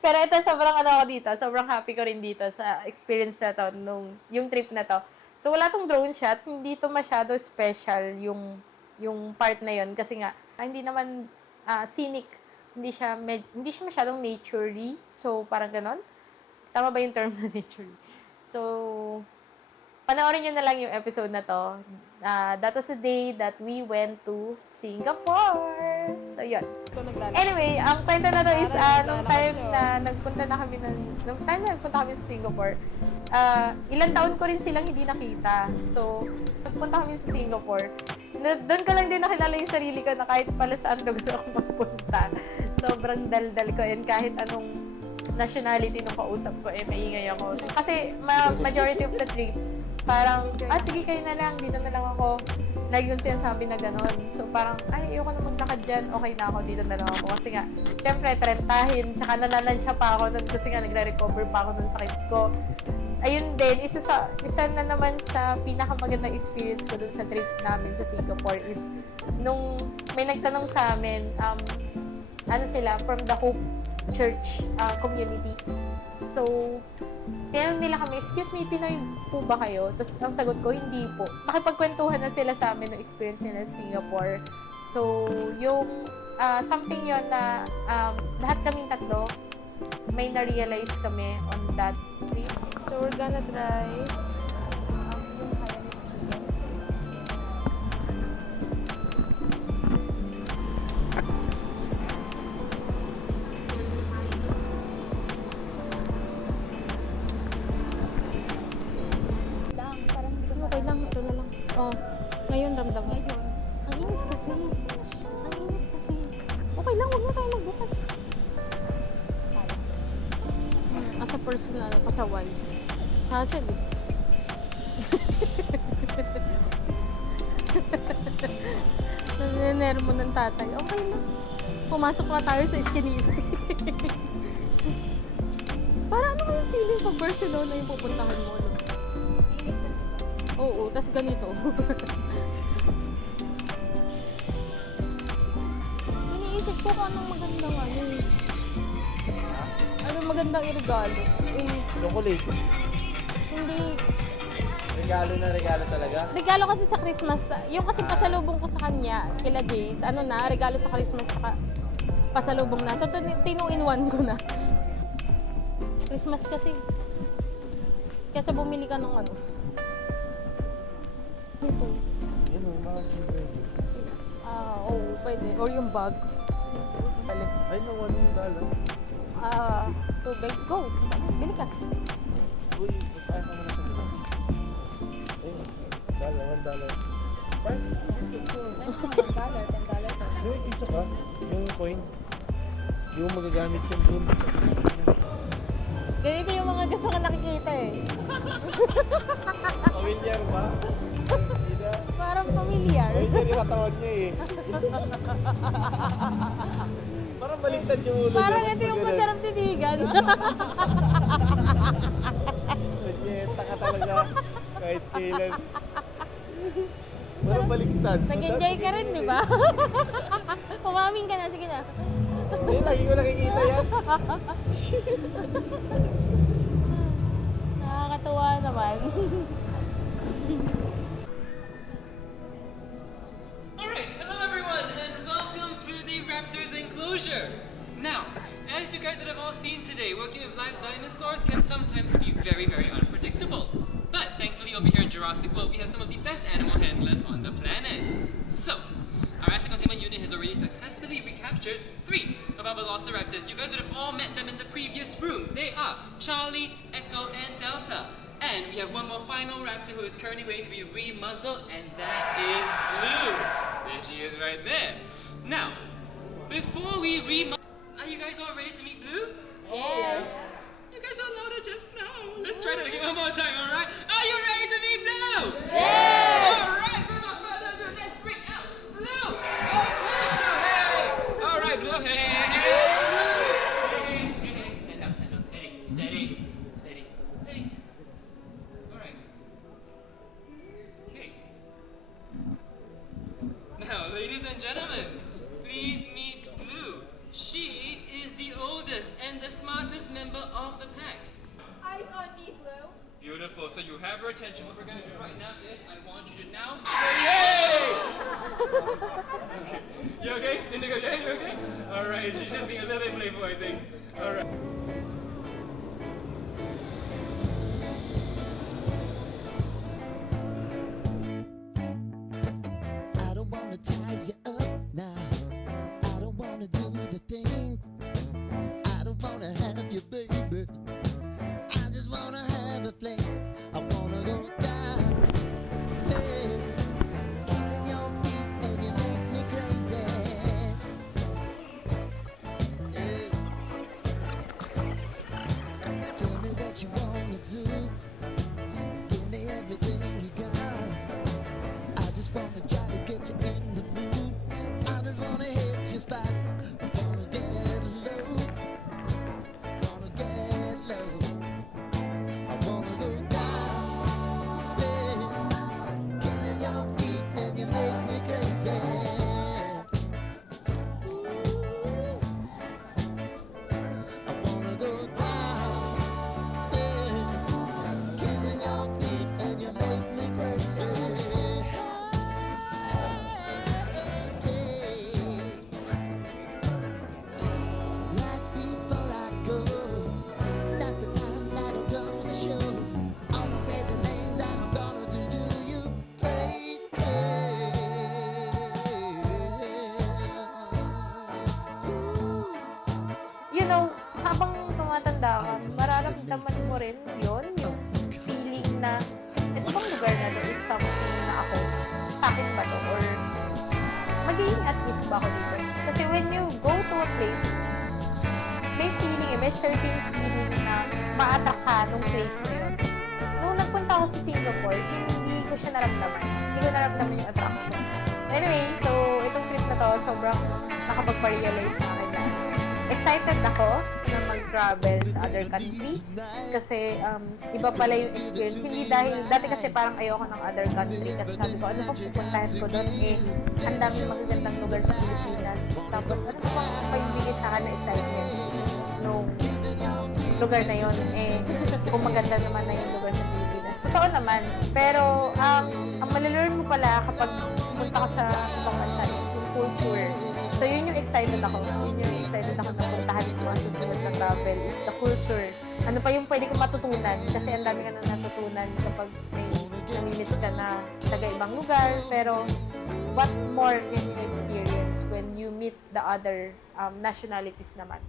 Pero ito, sobrang ano ako dito, sobrang happy ko rin dito sa experience na to, yung trip na to. So, wala tong drone shot, hindi to masyado special yung part na yon kasi nga, hindi naman scenic, hindi siya masyadong naturey, so parang ganon. Tama ba yung term na naturey? So, panoorin nyo na lang yung episode na to. That was the day that we went to Singapore. So, yun. Anyway, ang kwento na to is nung time na nagpunta kami sa Singapore, ilang taon ko rin silang hindi nakita. So, nagpunta kami sa Singapore. Doon ko lang din nakilala yung sarili ko na kahit pala saan lugar ako magpunta. Sobrang daldal ko and kahit anong nationality nung kausap ko, maingay ako. Kasi majority of the trip, parang, sige kayo na lang, dito na lang ako. Lagi yung sinasabi na gano'n. So parang, ayoko na maglakad dyan, okay na ako, dito na lang ako. Kasi nga, syempre, trentahin, tsaka nananansya pa ako nun kasi nga nagre-recover pa ako ng sakit ko. Ayun din, isa na naman sa pinakamagandang experience ko dun sa trip namin sa Singapore is nung may nagtanong sa amin, from the Hope Church community. So, tinanong nila kami, excuse me, Pinoy po ba kayo? Tapos ang sagot ko, hindi po. Nakipagkwentuhan na sila sa amin ng experience nila sa Singapore. So, yung something yon na lahat kaming tatlo, may na-realize kami on that trip. So, we're gonna try yung Hainanese chicken. Okay lang, ito na lang. Oh, ngayon ramdam mo. Ngayon. Ang init kasi. Okay lang, huwag na tayo magbukas. As a personal, pasaway. Hassle eh. Nanenermo ng tatay. Okay na. Pumasok na tayo sa Eskinita. Para ano yung feeling pag Barcelona yung pupuntahan mo? No? Oo, tas ganito. Iniisip ko kung anong magandang anong magandang irregalo. Chocolate. Hindi. Regalo talaga. Regalo kasi sa Christmas. Yung kasi pasalubong ko sa kanya, kila Jace, regalo sa Christmas saka pasalubong na. So, 2-in-1 ko na. Christmas kasi. Kaya bumili ka ng nito. Yan o, mga silver. Oo, pwede. Or yung bag. Ay, no, $1. Tubig. Go. Bili ka. Uy, kaya ka muna sa nila. Ayun, $1. Parang, $10. Yung piso ka, yung coin. Hindi mo magagamit yung room. Ganito yung mga gusto ko nakikita eh. Pamilyar ba? Parang familiar. Pamilyar yung katawan niya eh. Parang baliktad yung ulo. Parang ito yung masarap titigan. Nagyeta ka talaga kahit kailan. Parang baliktad. Nag-enjoy ka rin, di ba? Umamin ka na, sige na. Hindi, lagi ko nakikita yan. Nakakatuwa naman. Alright, hello everyone, and welcome to the Raptors enclosure. Now, as you guys would have all seen today, working with live dinosaurs can sometimes be very, very unpredictable. But thankfully over here in Jurassic World, we have some of the best animal handlers on the planet. So, our asset containment unit has already successfully recaptured 3 of our Velociraptors. You guys would have all met them in the previous room. They are Charlie, Echo, and Delta. And we have one more final raptor who is currently waiting to be remuzzled, and that is Blue. There she is right there. Now, before we are you guys all ready to meet Blue? Yes. You guys were louder just now. Let's try that again one more time, alright? Are you ready to meet Blue? Yes. Alright, so without further ado, let's bring out Blue! Hey! Alright, Blue, hey! Stand up, steady. Alright. Okay. Now, ladies and gentlemen, please meet Blue. She is the oldest the smartest member of the pack. Eyes on me, Blue. Beautiful. So you have her attention. What we're gonna do right now is I want you to now say hey! Okay. You okay? Indigo, yeah? You okay? Alright, she's just being a little bit playful, I think. Alright. I don't wanna tie you up now. I don't wanna do the thing. I don't wanna have you, baby. I just wanna have a fling. I wanna go down, stay, kissing your feet, and you make me crazy. Yeah. Tell me what you wanna do. Give me everything you got. I just wanna try to get you in the mood. I just wanna hit your spot. I wanna get low. Wanna get low. I wanna go down, stay, kissing your feet, and you make me crazy. Ooh. I wanna go down, stay, kissing your feet, and you make me crazy. Right before I go, that's the time that I'm gonna show all the crazy things that I'm gonna do to you, baby. Ooh. You know, habang tumatanda ka, mararamdaman mo rin yon yung feeling na ito bang lugar na to is something na ako, sa akin ba to? Or magiging at ease ba ako dito? Kasi when you go to a place, may feeling may certain feeling na ma-attract ka nung place na yun. Nung nagpunta ako sa Singapore, hindi ko siya naramdaman. Hindi ko naramdaman yung attraction. Anyway, so itong trip na to, sobrang nakapagpa-realize sa akin na excited ako na mag-travel sa other country kasi iba pala yung experience. Hindi dahil, dati kasi parang ayoko ng other country kasi sabi ko, ano pa pupuntahan ko doon? Eh, ang daming magagandang lugar sa Pilipinas. Tapos, ano pa pang pagbigay sa akin na excitement nung lugar na yun? Eh, kung maganda naman na yung lugar sa Pilipinas. Totoo naman. Pero, ang malalearn mo pala kapag pumunta ka sa ibang bansa is yung culture. So, yun yung excited ako. Yun yung excited ako na puntahan sa mga susunod na travel is the culture. Ano pa yung pwede kong matutunan? Kasi ang dami ka na natutunan kapag may namimit ka na taga-ibang lugar. Pero, what more can you experience when you meet the other nationalities naman?